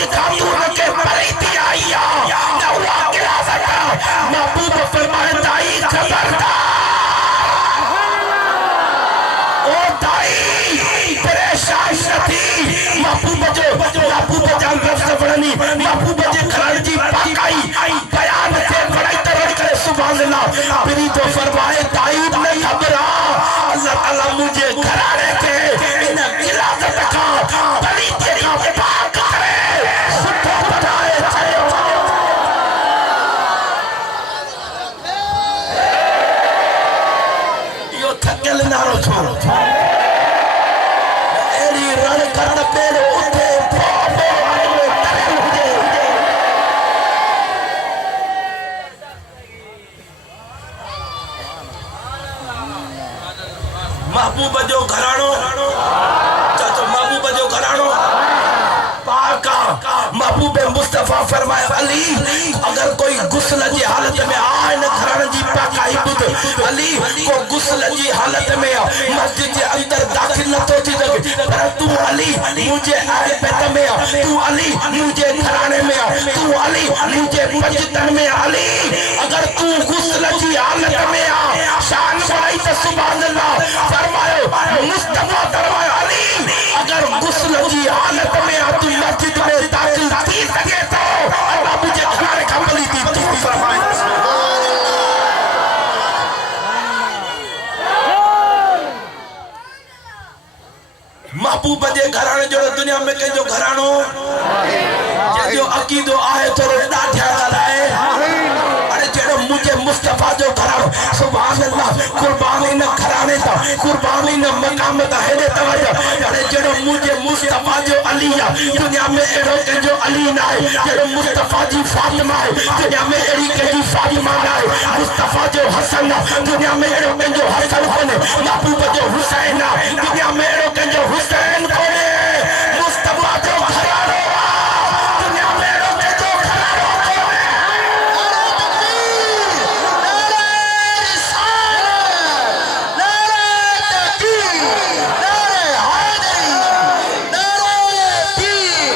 जी खातून के परिती आईया न हुआ गिरा सका महबूब फरमाए दाई खबरदार ओ दाई परेशान नथी महबूब जान लफ्ज़ वणनी महबूब जे खराण जी पाकाई बयान थे बड़ाई तरह करे सुभान अल्लाह बिनी तो फरमाए दाई न घबरा अल्लाह ताला मुझे घराने के इन गिलाज़त का बड़ी तेरी पाक करे सुठो बनाए चयो यो थकेल नारो छोड़ो एड़ी रण कर पेड़ो उठे महबूब जो घराणो चाचो महबूब जो घराणो पाका महबूब मुस्तफा फरमाया अली अगर कोई गुस्ल जी हालत में आए न घराणे जी पाकाई बुध अली को गुस्ल जी हालत में मस्जिद के अंदर दाखिल न तो थी सके पर तू अली मुझे आए पेट में तू अली मुझे घराणे में तू अली मुझे मस्जिद में अली अगर तू गुस्ल जी हालत में शान बढ़ाई तो सुभान अल्लाह फरमायो मुस्तफा फरमाया अली अगर गुस्ल जी हालत में तू मस्जिद में दाखिल थी सके तो अल्लाह मुझे घराणे का बली दी तू फरमाए महबूब जे घराणे जो दुनिया में के जो घराणो जो अकीदो आहे थोड़ो ॾाढा ॻाल्हाए अरे जेड़ो मुझे मुस्तफा जो घराणो सुभान अल्लाह कुर्बानी न घराणे ता कुर्बानी न मकाम ता हेडे तवजो अरे जेड़ो मुझे मुस्तफा जो अली है दुनिया में एड़ो के जो अली ना है जेड़ो मुस्तफा जी फातिमा है दुनिया में एड़ी के जी फातिमा ना है मुस्तफा जो हसन दुनिया में एड़ो के जो हसन कोने महबूब जो हुसैन दुनिया में एड़ो के जो हुसैन कोने मुस्तफा जो घराणो दुनिया में एड़ो के जो घराणो कोने नारे तकबीर नारे रिसालत नारे तकबीर नारे हैदरी नारे पीर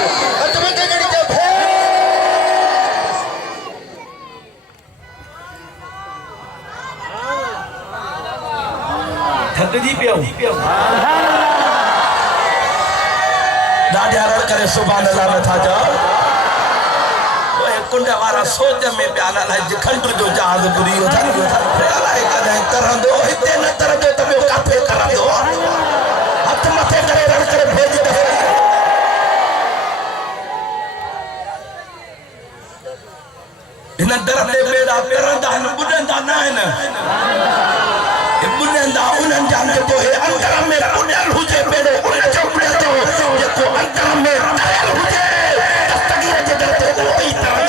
तुम्हें के गड़ी के भे थक जी पियो दाढ़िया रड़ करे सुभान अल्लाह में था जा वो एक कुंड वाला सोच में प्याला ला खंड जो जहाज बुरी हो था प्याला एक कदे तरह दो इते न तरह दो तबे काफे कर दो हाथ मथे करे रड़ करे भेज दे इन दर दे बेड़ा पेरंदा न बुडंदा ना है न ए बुडंदा उनन जान जो है अंदर में बुडल हुजे बेड़ो उन जो बुडे तो जेको अंदर में तयल हुजे दस्तगीर जे दर ते ओई तरह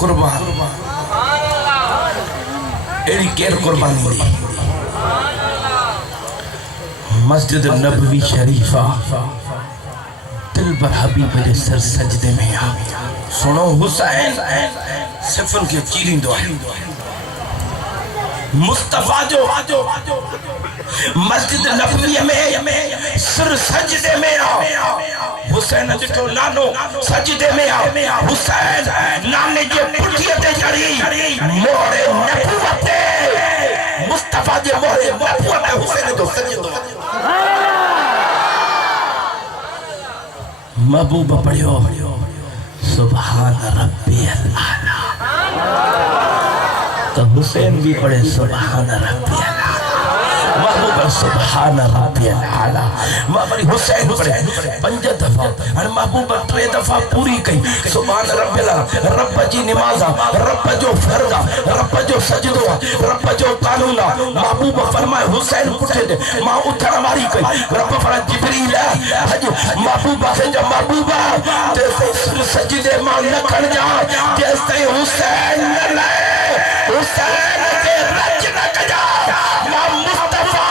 कुर्बान एड़ी केर कुर्बानी दी मस्जिद नबवी शरीफा दिल पर हबीब जे सर सजदे में आ सुनो हुसैन सिफन के चीरी दो मुस्तफा जो मस्जिद नबवी में सर सजदे में आ हुसैन जो नानो सजदे में आ हुसैन नाने जो पुठिया ते चढ़ी मोरे नबूवत मुस्तफा जे मोरे नबूवत हुसैन जो सजदो महबूब पढ़ियो सुभान रब्बियल आला तो हुसैन भी पढ़े सुभान रब्बियल महबूब सुभान रब्बियल आला महबूब हुसैन पढ़े 5 दफा और महबूब 3 दफा पूरी कई सुभान रब्बियल रब जी नमाज़ रब जो फर्ज रब जो सजदो रब जो कानून महबूब फरमाए हुसैन पुठे दे मां उठण वारी कई रब फरमाए जिब्रील हज महबूब से जब महबूब तेरे सजदे मां न खण जा जैसे हुसैन न ले हुसैन के रज न कजा मां मुस्तफा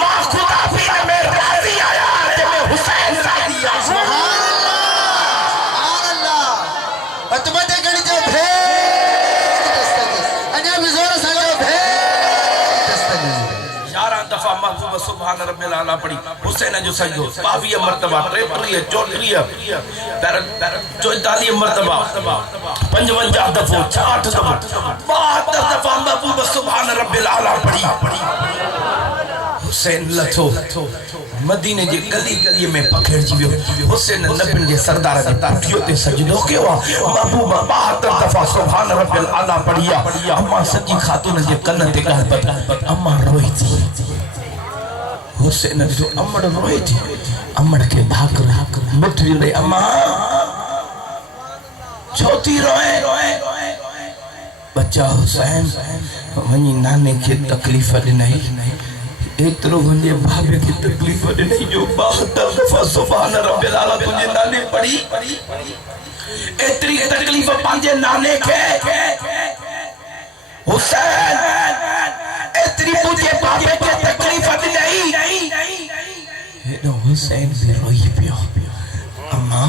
मां खुदा भी में राजी आया ते में हुसैन राजी आ सुभान अल्लाह अतमते गणी जो भे सुभान रब्बिल आला पढ़ी हुसैन जो सजदो 22 मर्तबा 33 34 44 मर्तबा 55 दफो 60 दफो 72 दफा महबूब सुभान रब्बिल आला पढ़ी हुसैन लथो मदीने जे गली गली में पखेड़जी वियो हुसैन नबिन जे सरदार जे पुठियो ते सजदो कयो महबूब 72 दफा सुभान रब्बिल आला पढ़िया अम्मा सची खातून जे कन ते ॻाल्हि पता अम्मा रोई थी हुसैन जो अमड़ रोई थी अमड़ के भाग मिठी रे अम्मा छोती रोए बच्चा हुसैन वनी नाने के तकलीफ नहीं एतरो वने भाभी की तकलीफ नहीं जो 72 दफा सुभान रब्बिल आला तुझे नाने पढ़ी एतरी तकलीफ पांजे नाने के हुसैन एतरी तुझे बाबे के तकलीफ नहीं हेडो हुसैन भी रोई पियो अम्मा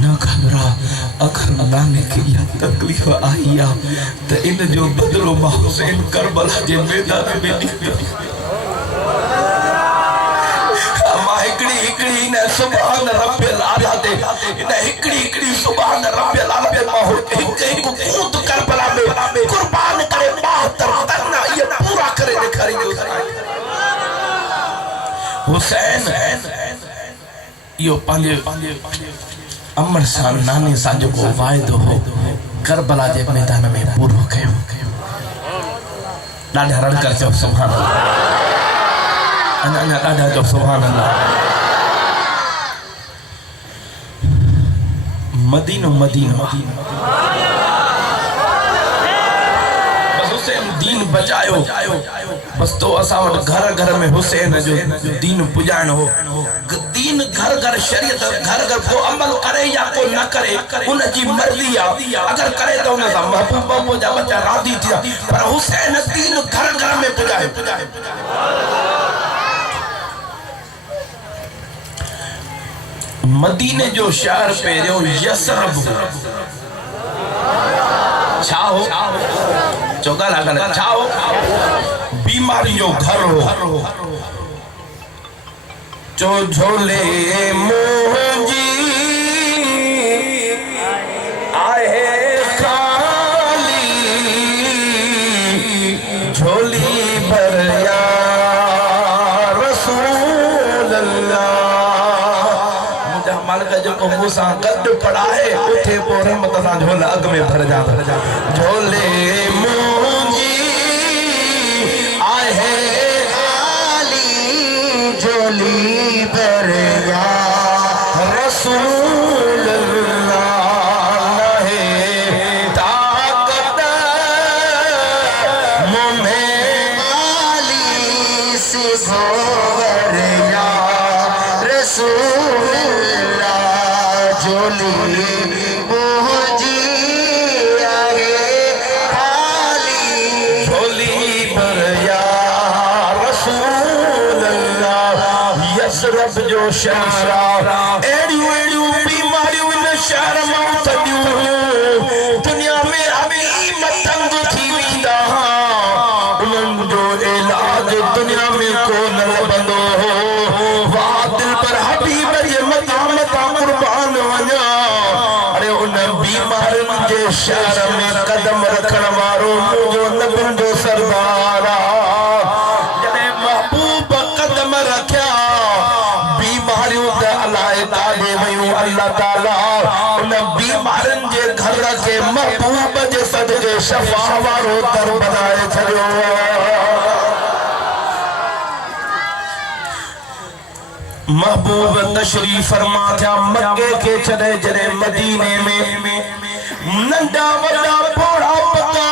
न घबरा अगर नाने के या तकलीफ आई तो इन जो बदलो मां हुसैन करबला जे मैदान में निकलो हिकड़ी ने सुभान रब्बिल आला दे ने हिकड़ी सुभान रब्बिल आला दे माहौल एक कूद करबला में कुर्बान करे 72 तन्ना ये पूरा करे दिखाई हुसैन यो पांजे अमर सान नानी साजो को वायदो हो करबला जे मैदान में पूरो कयो ॾाढा रण कर जो सुभान अल्लाह अना ॾाढा जो सुभान अल्लाह मदीनो बस हुसैन दीन बचायो बस तो असा घर में हुसैन जो दीन पुजाण हो दीन घर शरीयत घर को अमल करे या को न करे उन जी मर्जी आ अगर करे तो उन सा महबूब जा बच्चा राजी थिया पर हुसैन दीन घर में पुजाए मदीने जो शहर पहिरियों यसरब छाओ चौका लागल छाओ बीमारी जो घर हो जो झोले मोहजी आए खाली झोली भरिया रसूल अल्लाह मालिक जो को मूसा गड पड़ा है उठे पो रहमत सा झोला अग में भर जा झोले मुंजी आहे खाली झोली भर जा रसूल अल्लाह है ताकत मुझे खाली से भर जा रसूल झोली मोहजी आए खाली झोली पर या रसूल अल्लाह यसरब जो शहरा एड़ियों बीमारियों न शहर में थदियूं दुनिया में अभी मतंग थी विंदा उन्हनि जो इलाज दुनिया में को न लभंदो वाह दिल पर हबीब ये मता कुर्बान वञा अरे उन बीमारनि जे शहर में कदम रखण वारो मुंहिंजो नबियुनि जो सरदार जॾहिं महबूब कदम रखिया बीमारियूं त अलाए काॾे वयूं अल्लाह ताला उन बीमारनि जे घर खे महबूब जे सदके शफ़ा वारो दर बनाए छॾियो महबूब तशरीफ फरमा था मक्के के छड़े जरे मदीने में नंदा वड़ा बोड़ा पका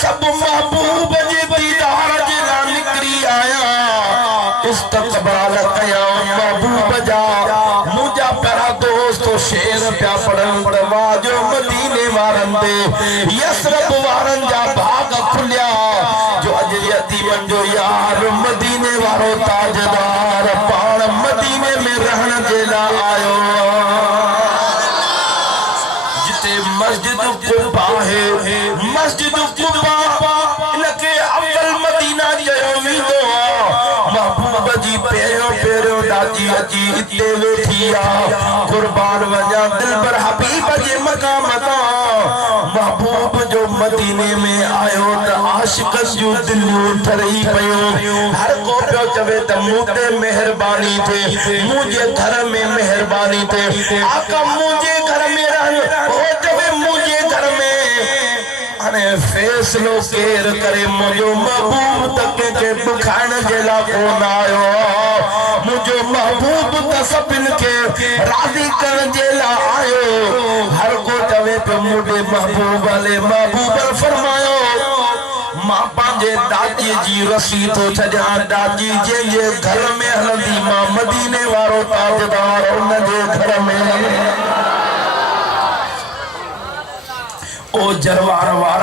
सब महबूब जे दीदार जे ला निकरी आया इस्तकबाल कया महबूब जा मुझा पहला दोस्त शेर प्या पढ़न दरवाजो मदीने वारन दे यसरब वारन जा भाग खुलिया जो अज यतीमन जो यार मदीने वारो ताजदार पाण मदीने में रहन जे ला आयो जिते मस्जिद कुबा है मस्जिद कुबा इनके अव्वल मदीना जो वेंदो अची इते वेठी आ कुर्बान वञा दिल पर हबीब जे मकाम ता महबूब जो मदीने में आयो त आशिक जो दिलियूं ठरई पयो हर को पियो चवे त मुते मेहरबानी थे मुझे घर में मेहरबानी थे आका मुझे घर में रह ओ चवे मुझे घर में अने फैसलो केर करे मुझो महबूब तक के बुखाण जेला कोन आयो मुझो महबूब त सभिन के राज़ी करण जेला आयो हर को चवे पे मुझे महबूब अले महबूब फरमायो मां पांजे दादी जी रसी तो छजा दादी जे घर में हलंदी मां मदीने वारो ताजदार उन जे घर में ओ जरवार वारा